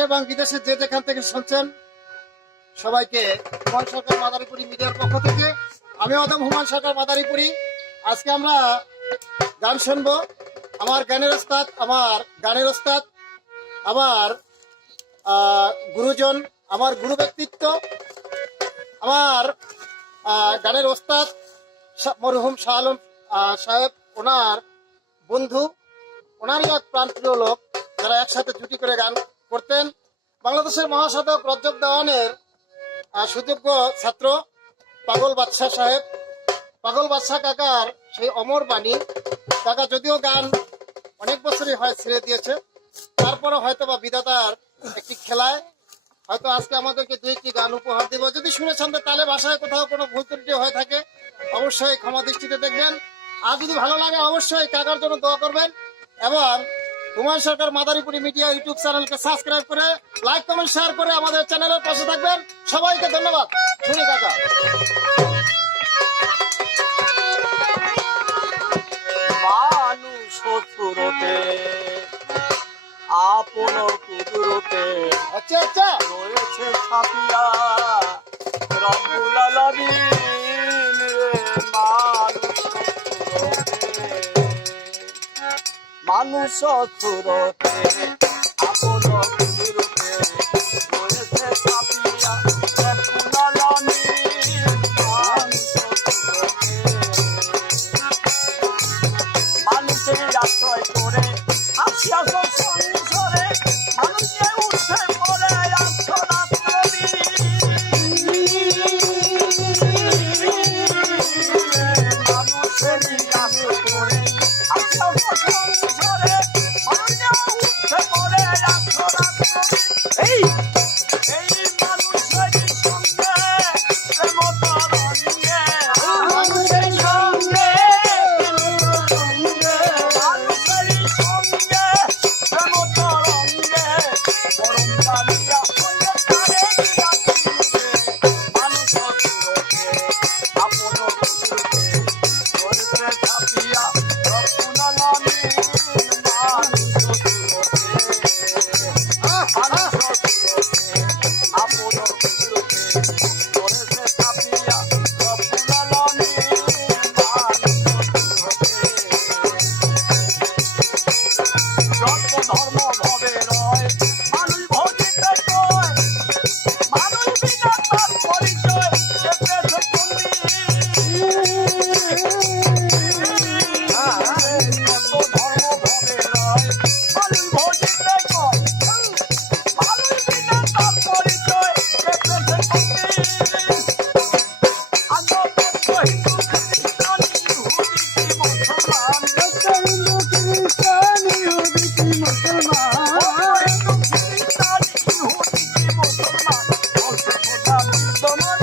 দেশে এবং বিদেশে যে যেখান থেকে শুনছেন সবাইকে হুমায়ুন সরকার মাদারীপুরি মিডিয়ার পক্ষ থেকে আমি অদম হুমায়ুন সরকার মাদারীপুরি। আজকে আমরা গান শুনবো। আমার গানের ওস্তাদ আমার গুরুজন, আমার গুরু ব্যক্তিত্ব, আমার গানের ওস্তাদ মরহুম শাহ আলম সাহেব, ওনার বন্ধু, ওনারই এক প্রাণপ্রিয় লোক, যারা একসাথে জুটি করে গান করতেন। বাংলাদেশের মহাসাধক রজ্জব দেওয়ানের সুযোগ্য ছাত্র পাগল বাদশাহ সাহেব, পাগল বাদশাহ কাকার সেই অমর বাণী। কাকা যদিও গান অনেক বছরই হয় ছেড়ে দিয়েছে, তারপরে হয়তো বা বিধাতার একটি খেলায় হয়তো আজকে আমাদেরকে দুইটি গান উপহার দেব। যদি শুনেছেন তাহলে ভাষায় কোথাও কোনো ভুল ত্রুটি হয়ে থাকে অবশ্যই ক্ষমা দৃষ্টিতে দেখবেন। আর যদি ভালো লাগে অবশ্যই কাকার জন্য দোয়া করবেন এবং হুমায়ুন সরকার মাদারীপুরি মিডিয়া ইউটিউব চ্যানেলকে সাবস্ক্রাইব করে লাইক কমেন্ট শেয়ার করে আমাদের চ্যানেলের পাশে থাকবেন। সবাইকে ধন্যবাদ। শুনি কাকা। মানুষ শত্রুতে আপন কুদরতে আচ্ছা আচ্ছা রয়েছে ছাপিয়া রব্বুল আলামিন রে। মানুষ শত্রুতে আপন কুদরতে রয়েছে ছাপিয়া রব্বুল আলামিন। মানুষ শত্রুতে মানুষের আশ্রয় করে আসিয়া সংসারে মানুষে উঠে পড়ে আত্মরাত্রি। মানুষের আশ্রয় করে আসিয়া সংসারে মানুষে উঠে পড়ে আত্মরাত্রি। এই মানুষের সঙ্গে মতরঙ্গে মানুষের সঙ্গে মুসলমান